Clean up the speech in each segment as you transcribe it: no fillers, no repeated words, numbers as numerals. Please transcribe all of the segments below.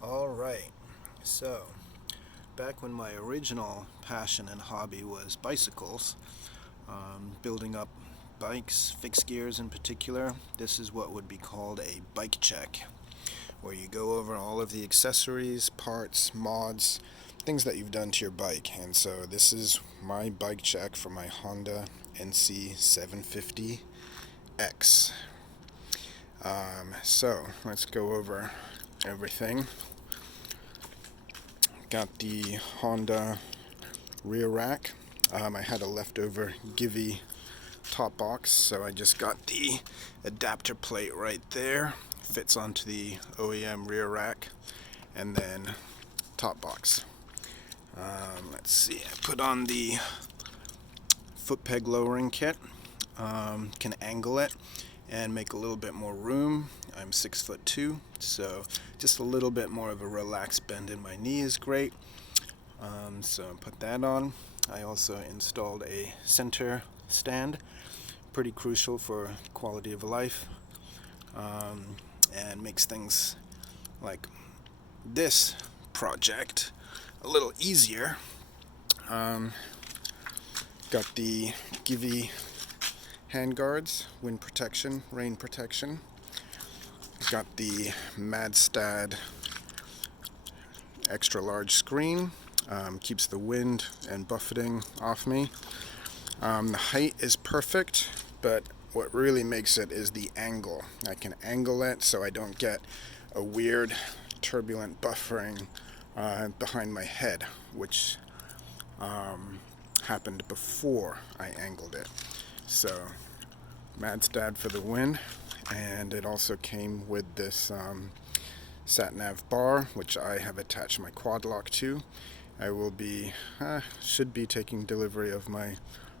Alright, so back when my original passion and hobby was bicycles, building up bikes, fixed gears in particular, this is what would be called a bike check, where you go over all of the accessories, parts, mods, things that you've done to your bike. And so this is my bike check for my Honda NC750X. So let's go over everything. Got the Honda rear rack. I had a leftover Givi top box, so I just got the adapter plate right there. Fits onto the OEM rear rack, and then top box. Let's see, I put on the foot peg lowering kit. Can angle it and make a little bit more room. I'm 6'2", so just a little bit more of a relaxed bend in my knee is great. So I put that on. I also installed a center stand, pretty crucial for quality of life, and makes things like this project a little easier. Got the Givi handguards, wind protection, rain protection. Got the Madstad extra large screen, keeps the wind and buffeting off me. The height is perfect, but what really makes it is the angle. I can angle it so I don't get a weird turbulent buffering behind my head, which happened before I angled it. So Madstad for the win, and it also came with this sat-nav bar, which I have attached my Quadlock to. I will be, should be taking delivery of my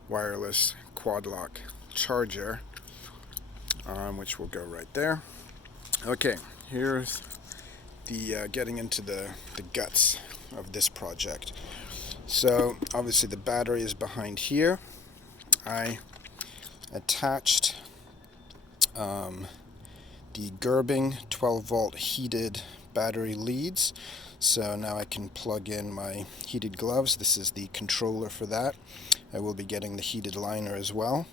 wireless Quadlock charger, which will go right there. Okay, here's the getting into the guts of this project. So obviously the battery is behind here. I attached the Gerbing 12 volt heated battery leads, so now I can plug in my heated gloves. This is the controller for that. I will be getting the heated liner as well,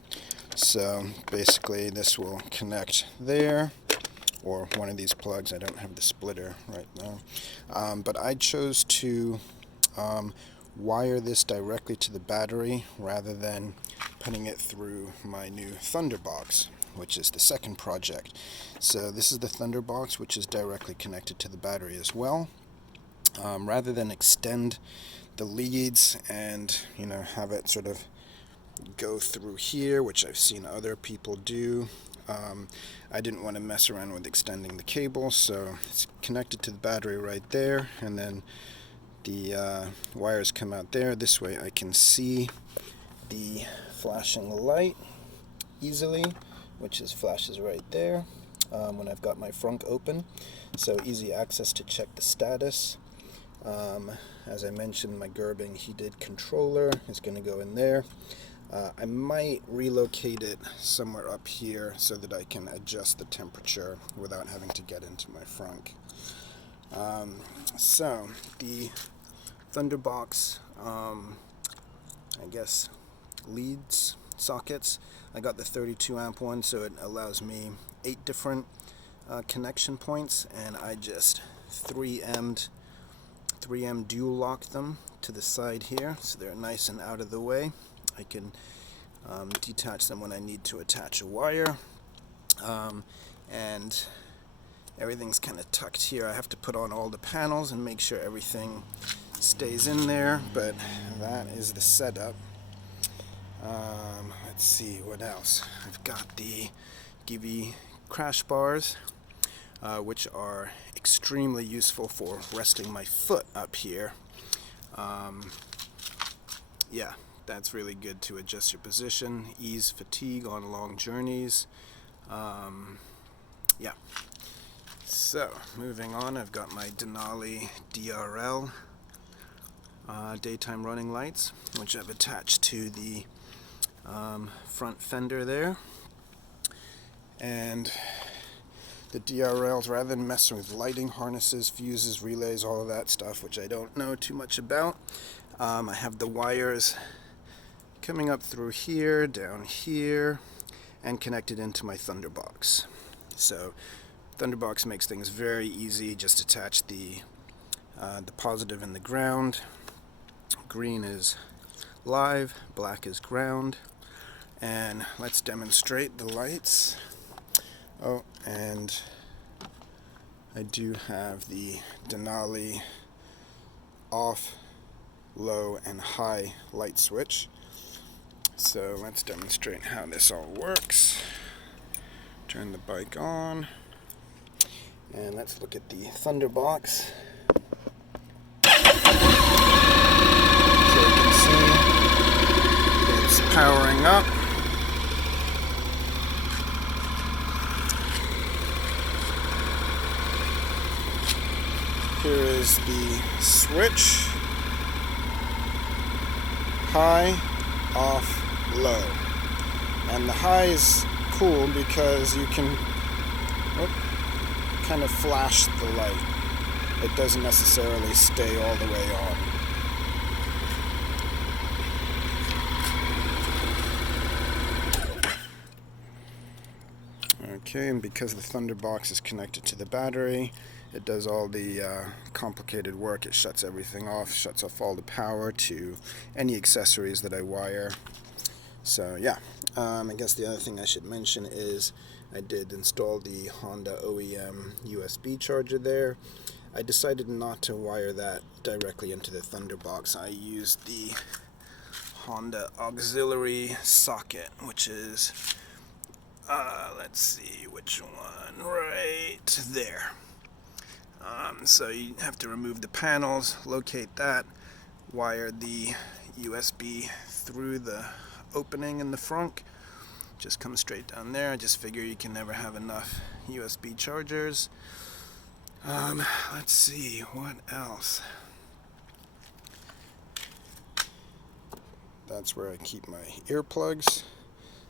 so basically this will connect there, or one of these plugs. I don't have the splitter right now, but I chose to wire this directly to the battery rather than putting it through my new Thunderbox, which is the second project. So this is the Thunderbox, which is directly connected to the battery as well. Rather than extend the leads and have it sort of go through here, which I've seen other people do, I didn't want to mess around with extending the cable, so it's connected to the battery right there, and then the wires come out there. This way I can see the flashing light easily, which flashes right there when I've got my frunk open, so easy access to check the status. As I mentioned, my Gerbing heated controller is going to go in there. I might relocate it somewhere up here so that I can adjust the temperature without having to get into my frunk. So the Thunderbox, I guess, leads, sockets. I got the 32 amp one, so it allows me 8 different connection points, and I just 3M dual lock them to the side here, so they're nice and out of the way. I can detach them when I need to attach a wire, and everything's kind of tucked here. I have to put on all the panels and make sure everything stays in there, but that is the setup. Let's see what else. I've got the Givi crash bars, which are extremely useful for resting my foot up here. Yeah, that's really good to adjust your position, ease fatigue on long journeys. Yeah. So, moving on, I've got my Denali DRL daytime running lights, which I've attached to the front fender there. And the DRLs, rather than messing with lighting harnesses, fuses, relays, all of that stuff, which I don't know too much about. I have the wires coming up through here, down here, and connected into my Thunderbox. So Thunderbox makes things very easy. Just attach the positive in the ground. Green is live, black is ground. And let's demonstrate the lights. Oh, and I do have the Denali off, low, and high light switch. So let's demonstrate how this all works. Turn the bike on, and let's look at the Thunderbox. So you can see it's powering up. Here is the switch, high, off, low. And the high is cool because you can kind of flash the light. It doesn't necessarily stay all the way on. Okay, and because the Thunderbox is connected to the battery, it does all the complicated work. It shuts everything off, shuts off all the power to any accessories that I wire. So yeah, I guess the other thing I should mention is I did install the Honda OEM USB charger there. I decided not to wire that directly into the Thunderbox. I used the Honda auxiliary socket, which is, let's see which one, right there. So you have to remove the panels, locate that, wire the USB through the opening in the front, just come straight down there. I just figure you can never have enough USB chargers. Let's see, what else? That's where I keep my earplugs,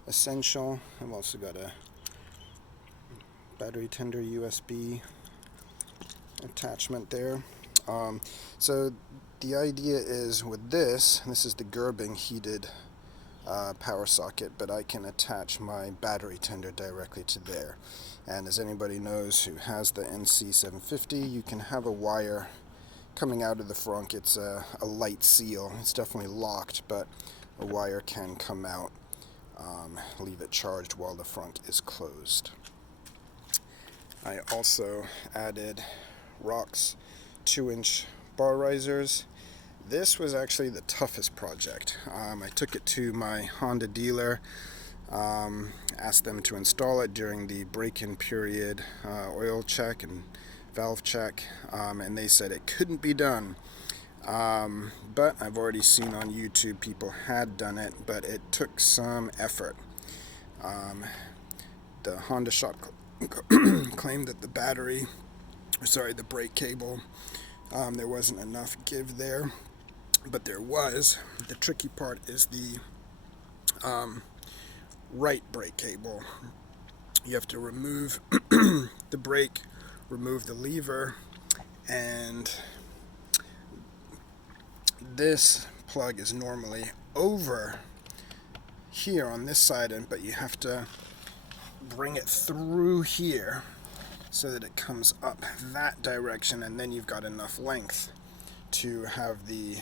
essential. I've also got a battery tender USB attachment there. So the idea is with this is the Gerbing heated power socket, but I can attach my battery tender directly to there. And as anybody knows who has the NC750, you can have a wire coming out of the front. It's a light seal. It's definitely locked, but a wire can come out, leave it charged while the front is closed. I also added ROX 2-inch bar risers. This was actually the toughest project. I took it to my Honda dealer, asked them to install it during the break-in period oil check and valve check, and they said it couldn't be done. But I've already seen on YouTube people had done it, but it took some effort. The Honda shop claimed that the the brake cable, there wasn't enough give there, but there was. The tricky part is the right brake cable. You have to remove the brake, remove the lever, and this plug is normally over here on this side, but you have to bring it through here so that it comes up that direction, and then you've got enough length to have the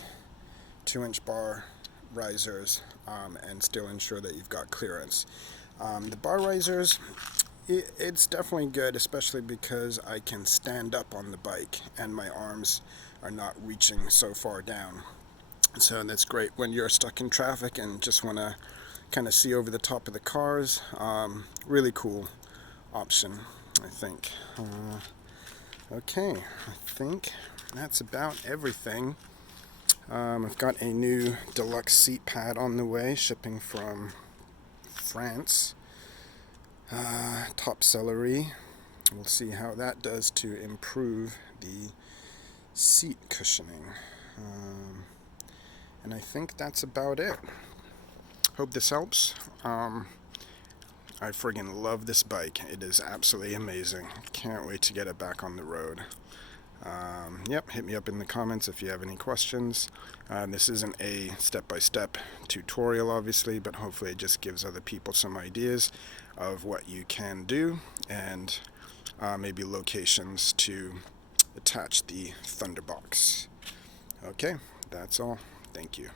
2-inch bar risers and still ensure that you've got clearance. The bar risers, it's definitely good, especially because I can stand up on the bike and my arms are not reaching so far down. So that's great when you're stuck in traffic and just want to kind of see over the top of the cars. Really cool option, I think. Okay, I think that's about everything. I've got a new deluxe seat pad on the way, shipping from France. Top celery. We'll see how that does to improve the seat cushioning. And I think that's about it. Hope this helps. I I friggin' love this bike. It is absolutely amazing. Can't wait to get it back on the road. Yep, hit me up in the comments if you have any questions. This isn't a step-by-step tutorial, obviously, but hopefully it just gives other people some ideas of what you can do, and maybe locations to attach the Thunderbox. Okay, that's all. Thank you.